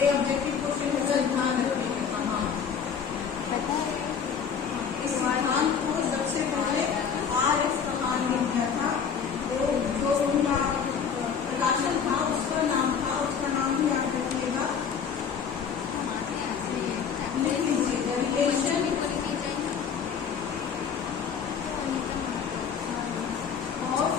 ये objective question का ध्यान रखेंगे। हाँ, पता है इस सिद्धांत को सबसे पहले RS कहान ने दिया था। तो जो उनका प्रकाशन था उसका नाम भी याद रखिएगा, लिख लीजिएगा। रिलेशन ऑफ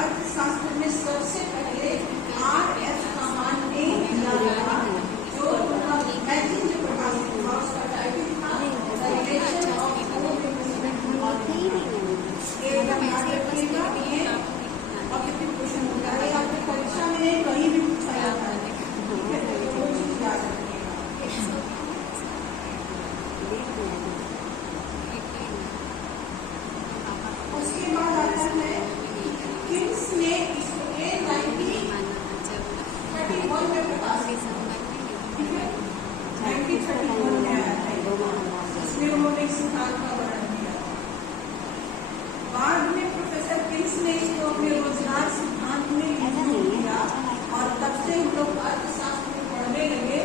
अर्थशास्त्र में सबसे पहले RS कहान ने दिया था, जो उनका मैगजीन जो प्रकाशित हुआ उसका टाइटल था रिलेशन ऑफ ऑब्जेक्टिव क्वेश्चन होता है। आपकी परीक्षा में कहीं भी पूछा जाता है, ठीक है, तो वो चीज याद रखिएगा। उसके बाद आता है किम्स ने इसको 1931 में प्रकाशित, ठीक है, 1931 में आया है। इसमें उन्होंने इस सिद्धांत का वर्णन किया। बाद में प्रोफेसर किम्स ने इसको अपने रोजगार सिद्धांत में इंक्लूड किया और तब से हम लोग अर्थशास्त्र में पढ़ने लगे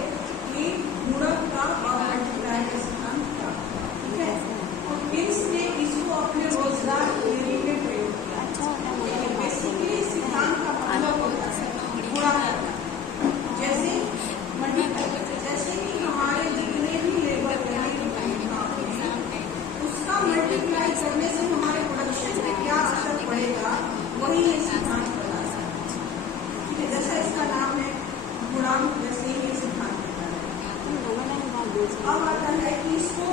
कि गुणक का और मल्टीप्लाई का सिद्धांत क्या, ठीक है। और किम्स ने इसको अपने रोजगार थ्योरी में प्रयोग किया। बेसिकली सिद्धांत का मतलब होता है गुणा करना, जैसे कि हमारे जितने भी लेबर उसका मल्टीप्लाई करने से हमारे प्रोडक्शन पे क्या असर पड़ेगा, वही ये सिद्धांत बताता है, ठीक है। जैसा इसका नाम है गुणांक, वैसे ही ये सिद्धांत बताता है। अब आता है कि इसको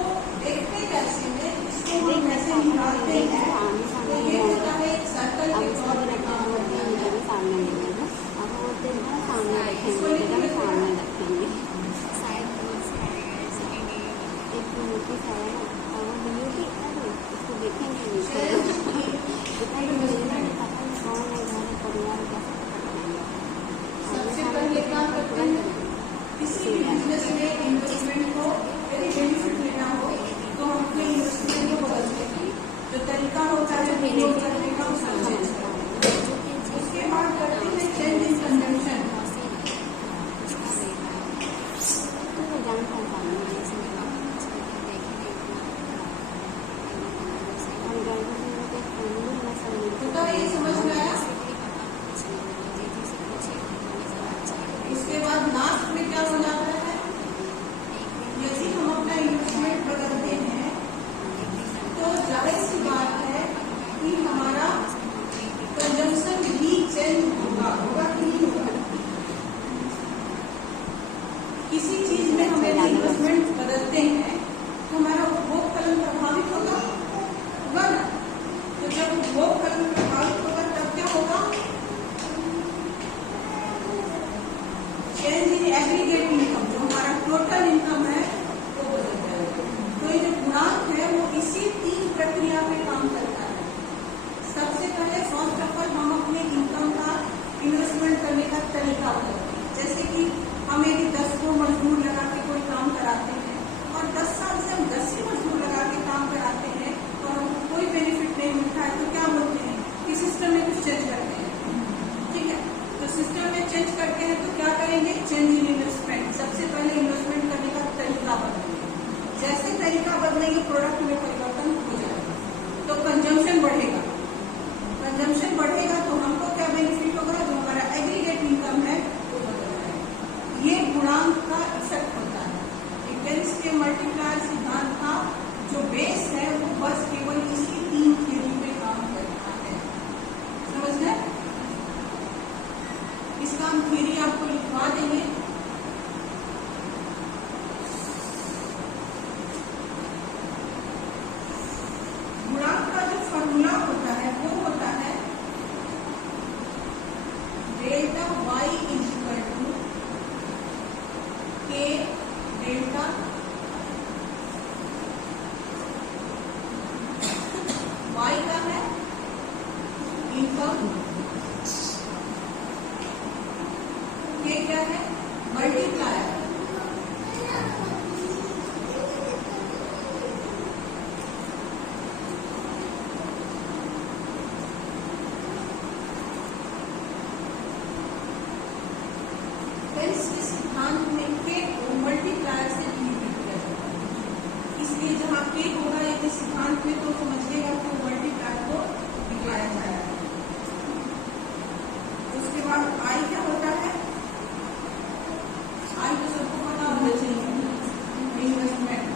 देखते कैसे में, इसको हम कैसे निकालते हैं। तो ये होता है एक सर्कल के तौर पर काम करता है। इसको लिखने सबसे पहले क्या करते हैं, किसी भी बिजनेस में इन्वेस्टमेंट को यदि बेनिफिट लेना हो तो हम अपने इन्वेस्टमेंट को बदलने की जो तरीका होता है वो करने का उसका चेंज करते हैं। उसके बाद करते हैं चेंज इन कंजम्पशन। ये समझ में आया। इसके बाद लास्ट में क्या हो जाता है, यदि हम अपना इन्वेस्टमेंट बदलते हैं तो जाहिर सी बात है कि हमारा कंजम्पशन भी चेंज होगा कि नहीं होगा। किसी चीज में हम यदि इन्वेस्टमेंट बदलते हैं तो हमारा उपभोग फलन प्रभावित होगा ना। तो जब उपभोग फलन प्रभावित होगा तब क्या होगा, चेंज इन एग्रीगेट इनकम, जो हमारा टोटल इनकम है वो बदल जाएगा। तो ये जो गुणांक है वो इसी 3 प्रक्रिया पे काम करता है। सबसे पहले फर्स्ट ऑफ ऑल हम अपने इनकम का इन्वेस्टमेंट करने का तरीका बताते हैं। जैसे कि हम यदि 10 को मजदूर लगा के कोई काम कराते हैं और 10 साल से हम 10 ही मजदूर लगा के काम कराते हैं और हमको कोई बेनिफिट नहीं मिलता है, तो क्या बोलते हैं इनकम, ये क्या है? मल्टीप्लायर। के सिद्धांत में के को मल्टीप्लायर से डिलीट किया जाता है, इसलिए जहाँ के होगा यदि सिद्धांत में तो समझिएगा कि मल्टीप्लायर को दिखाया जाएगा। उसके बाद आई क्या होता है? आई तो सबको पता होना चाहिए, इन्वेस्टमेंट।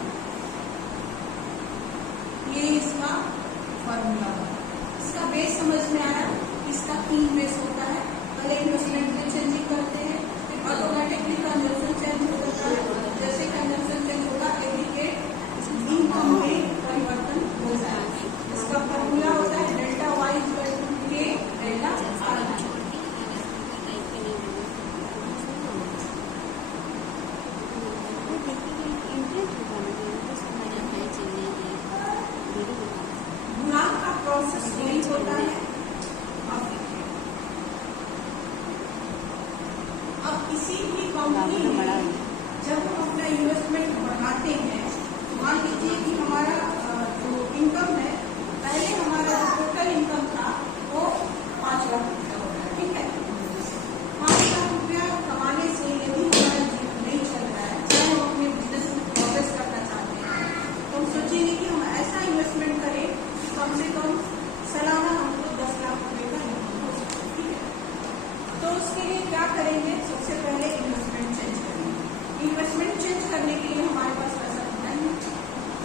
ये इसका फॉर्मूला है, इसका बेस समझ में आ रहा है। इसका 3 बेस होता है। पहले इन्वेस्टमेंट में चेंजिंग करते हैं, ऑटोमेटिकली कंजम्पशन चेंज हो जाता है। जैसे कंजम्पशन चेंज होगा एग्रीगेट इनकम में परिवर्तन हो जाएगा। इसका फॉर्मूला होता है डेल्टा वाई इक्वल टू के डेल्टा आर। गुणांक का प्रोसेस यही होता है। अब किसी भी कंपनी में जब हम अपना इन्वेस्टमेंट बढ़ाते हैं, मान लीजिए कि हमारा जो इनकम है, पहले हमारा जो टोटल इनकम था वो 5 लाख रुपया होता है, ठीक है। 5 लाख रुपया कमाने से यदि हमारा जीवन नहीं चल रहा है, चाहे हम अपने बिजनेस में प्रोग्रेस करना चाहते हैं, तो हम सोचेंगे कि हम ऐसा इन्वेस्टमेंट करें कि कम से कम सालाना हमको 10 लाख रुपये का इनकम हो सके, ठीक है। तो उसके लिए क्या करेंगे? सबसे पहले इन्वेस्टमेंट चेंज करेंगे। इन्वेस्टमेंट चेंज करने के लिए हमारे पास पैसा होता नहीं,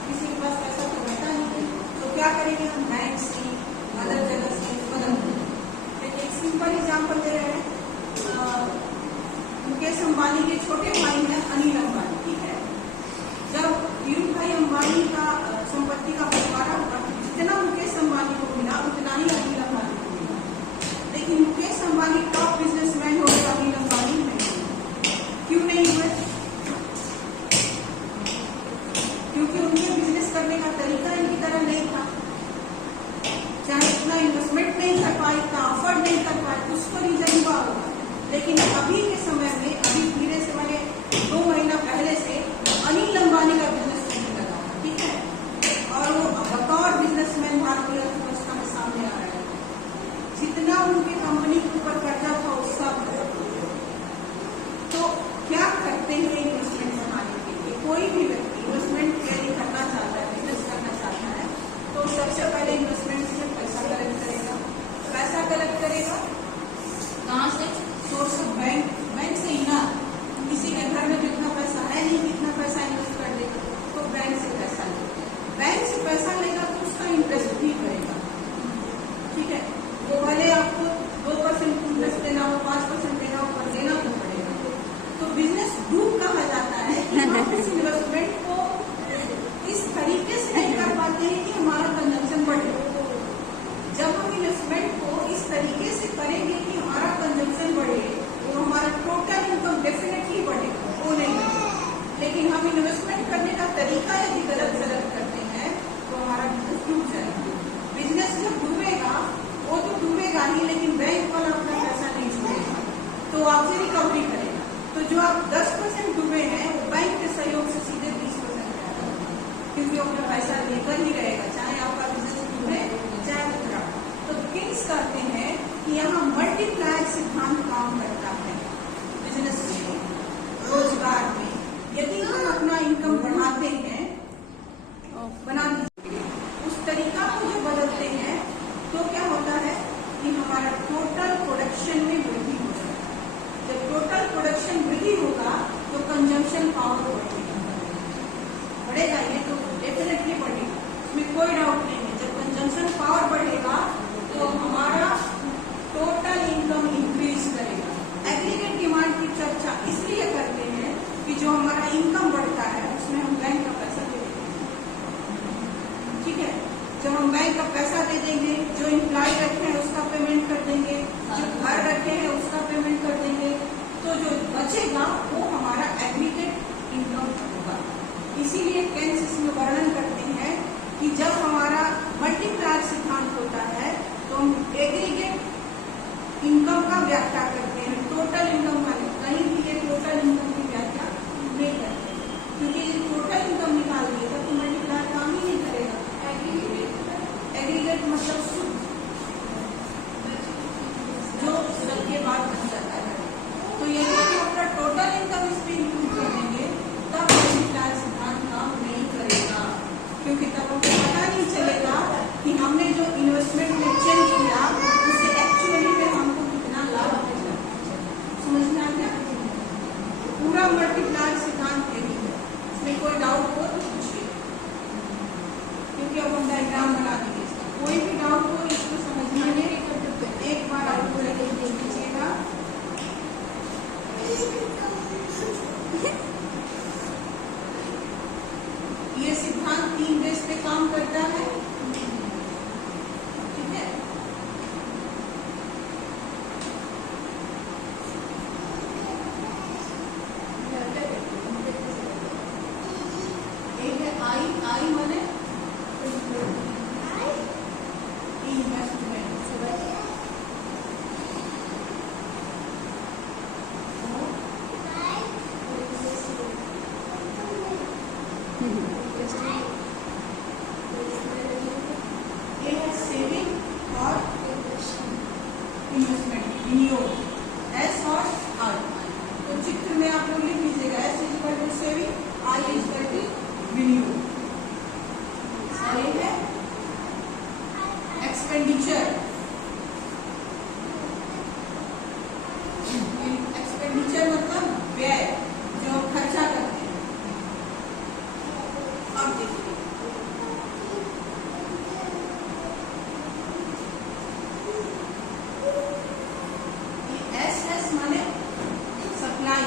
किसी के पास पैसा तो रहता नहीं, तो क्या करेंगे? हम बैंक से अदर जगह से मदद करेंगे। एक सिंपल एग्जाम्पल दे रहे हैं, मुकेश अंबानी के छोटे भाई हैं अनिल अंबानी, ठीक है। जब धीरू भाई अंबानी का संपत्ति का बंटवारा हुआ, जितना मुकेश अंबानी को मिला उतना ही अनिल अंबानी को मिला, लेकिन मुकेश अंबानी टॉप बिजनेसमैन हो गया, अनिल अंबानी नहीं। क्यों नहीं हुए? क्योंकि उनके बिजनेस करने का तरीका इनकी तरह नहीं था, चाहे इतना इन्वेस्टमेंट नहीं कर पाए, इतना अफोर्ड नहीं कर पाए, उसको रीजन हुआ होगा। लेकिन अभी के समय में, अभी धीरे से मैंने 2 महीना पहले से अनिल अंबानी का बिजनेस चलने लगा, ठीक है, और वो बतौर बिजनेसमैन भारतीय अर्थव्यवस्था में सामने आ रहे हैं। जितना उनके कंपनी के ऊपर कर्जा था उस सब, तो क्या करते हैं इन्वेस्टमेंट बढ़ाने के लिए? कोई भी व्यक्ति इन्वेस्टमेंट यदि करना चाहता है, बिजनेस करना चाहता है, तो सबसे पहले इन्वेस्टमेंट से पैसा कलेक्ट करेगा। पैसा कलेक्ट करेगा कहाँ से? सोर्स ऑफ बैंक, बैंक से ही ना। किसी के घर में जितना पैसा है नहीं, कितना पैसा इन्वेस्ट कर देगा, तो बैंक से पैसा लेगा। बैंक से पैसा लेगा तो उसका इंटरेस्ट भी करेगा, ठीक है। वो भले आपको 2% इंटरेस्ट देना हो, 5% देना हो, पर देना तो पड़ेगा। तो बिजनेस डूब कहा जाता है कि हम इस इन्वेस्टमेंट को इस तरीके से नहीं कर पाते हैं कि हमारा कंजम्पशन बढ़े। जब हम इन्वेस्टमेंट को इस तरीके से करेंगे कि हमारा कंजम्पशन बढ़े, तो हमारा टोटल इनकम डेफिनेटली बढ़ेगा, वो नहीं बढ़ेगा। लेकिन हम इन्वेस्टमेंट करने का तरीका यदि गलत करते हैं तो हमारा बिजनेस डूब जाएगा। बिजनेस जब डूबेगा, वो तो डूबेगा ही, लेकिन बैंक वाला अपना पैसा नहीं छोड़ेगा, तो आपसे रिकवरी करेगा। तो जो आप 10% डूबे हैं, वो बैंक के सहयोग से सीधे 20% आएगा, क्योंकि वो अपना पैसा लेकर ही रहेगा, चाहे आपका बिजनेस डूबे चाहे उतरा। तो किंग्स कहते हैं कि यहाँ मल्टीप्लायर सिद्धांत काम करता है बिजनेस में, रोजगार में। यदि हम अपना इनकम बढ़ाते हैं, बना दीजिए, उस तरीका को जो बदलते हैं, तो क्या होता है कि हमारा टोटल प्रोडक्शन में वृद्धि हो जाता है। जब टोटल प्रोडक्शन वृद्धि होगा तो कंजम्पशन पावर बढ़ेगा, ये तो डेफिनेटली बढ़ेगा, इसमें कोई डाउट नहीं है। जब कंजम्पशन पावर बढ़ेगा तो हमारा टोटल इनकम इंक्रीज करेगा। एग्रीगेट डिमांड की चर्चा इसलिए करते हैं कि जो हमारा इनकम बढ़ता है उसमें हम बैंक का पैसा दे देंगे, ठीक है। जब हम बैंक का पैसा दे देंगे, जो इम्प्लॉय रखे हैं उसका पेमेंट कर देंगे, जो घर रखे हैं उसका पेमेंट कर देंगे, तो जो बचेगा वो हमारा एग्रीगेट इनकम होगा। इसीलिए केन्स इसमें वर्णन करते हैं कि जब हमारा मल्टीप्लायर मतलब शुद्ध, जो सब के बाद बन जाता है। तो यदि हम अपना टोटल इनकम इसमें इंक्लूड कर देंगे तब मल्टीप्लायर सिद्धांत काम नहीं करेगा, क्योंकि तब हमको पता नहीं चलेगा कि हमने जो इन्वेस्टमेंट में चेंज किया उससे एक्चुअली में हमको कितना लाभ मिला। समझ में आ गया? पूरा मल्टीप्लायर सिद्धांत यही है, इसमें कोई डाउट हो तो पूछिए, क्योंकि अब हम डायग्राम बना देंगे। कोई भी डाउट हो इसको समझने में एक बार आपको देख लीजिएगा। ये सिद्धांत 3 बेस पे काम करता है, ठीक है। एक है आई माने इन्वेस्टमेंट, ये है सेविंग और इन्वेस्टमेंट, विनियोग, एस और आर। तो चित्र में आप लोग लिख लीजिएगा, S is equal to saving, I is equal to विनियोग। और ये है एक्सपेंडिचर, एक्सपेंडिचर मतलब व्यय, जो हम खर्चा करते हैं। अब देखिए एस माने सप्लाई,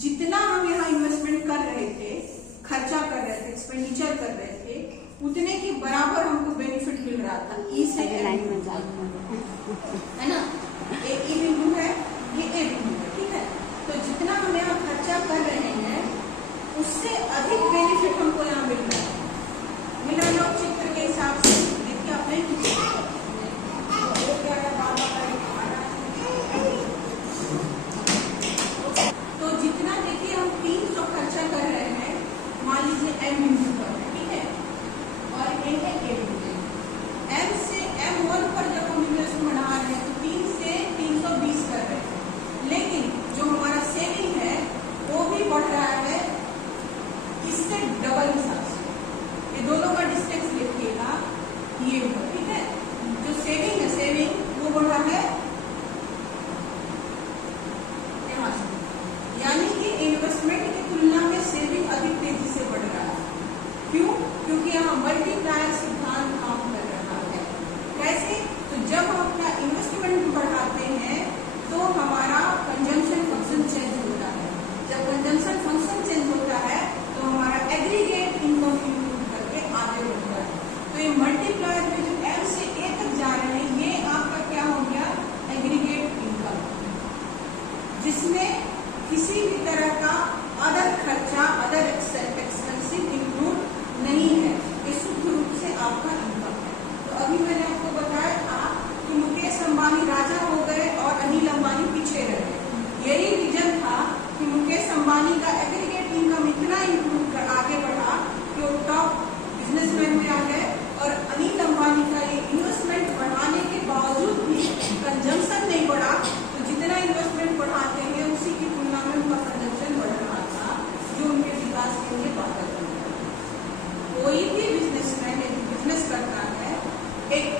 जितना हम यहाँ इन्वेस्टमेंट कर रहे थे, खर्चा कर रहे थे, एक्सपेंडिचर कर रहे थे, उतने के बराबर हमको बेनिफिट मिल रहा था। ई से है ना, ए बिंदु है, ये ए बिंदु है, ठीक है। तो जितना हम यहाँ खर्चा कर रहे हैं उससे अधिक बेनिफिट हमको यहाँ मिल रहा है। मिला लोग चित्र के हिसाब से देखिए, आपने तो जितना देखिए हम 300 खर्चा कर रहे हैं, मान लीजिए एम बिंदु पर, ठीक है, और ये है ए बिंदु। एम से M1 पर जब हम इन्वेस्ट बढ़ा रहे हैं तो 3 से 320 कर रहे हैं, लेकिन जो हमारा सेविंग है वो भी बढ़ रहा है इससे डबल हिसाब से। ये दोनों का डिस्टेंस लिखिएगा, ये ऊपर, ठीक है। यहाँ मल्टीप्लायर सिद्धांत काम कर रहा है। कैसे? तो जब हम अपना इन्वेस्टमेंट बढ़ाते हैं तो हमारा कंजम्पशन फंक्शन चेंज होता है। जब कंजम्पशन फंक्शन चेंज होता है तो हमारा एग्रीगेट इनकम इंक्लूड करके आगे बढ़ता है। तो ये मल्टीप्लायर में जो M से A तक जा रहे हैं ये आपका क्या हो गया? एग्रीगेट इनकम, जिसमें किसी भी तरह का अदर खर्चा, अदर एक्सपेंसिव इंक्लूड नहीं है। ये शुद्ध रूप से आपका इनकम है। तो अभी मैंने आपको बताया था कि मुकेश अंबानी राजा हो गए और अनिल अंबानी पीछे रह गए। यही रीजन था कि मुकेश अंबानी का एग्रीगेट इनकम इतना इंक्लूड कर आगे बढ़ा कि वो टॉप बिजनेसमैन में आ गए और अनिल अंबानी का ये इन्वेस्टमेंट बढ़ाने के बावजूद भी कंजम्पशन नहीं बढ़ा। तो जितना इन्वेस्टमेंट बढ़ाते हैं उसी की तुलना में उनका कंजम्पशन बढ़ रहा था, जो उनके विकास के लिए बाधक बन गया। कोई भी बिजनेसमैन बिजनेस करता है, एक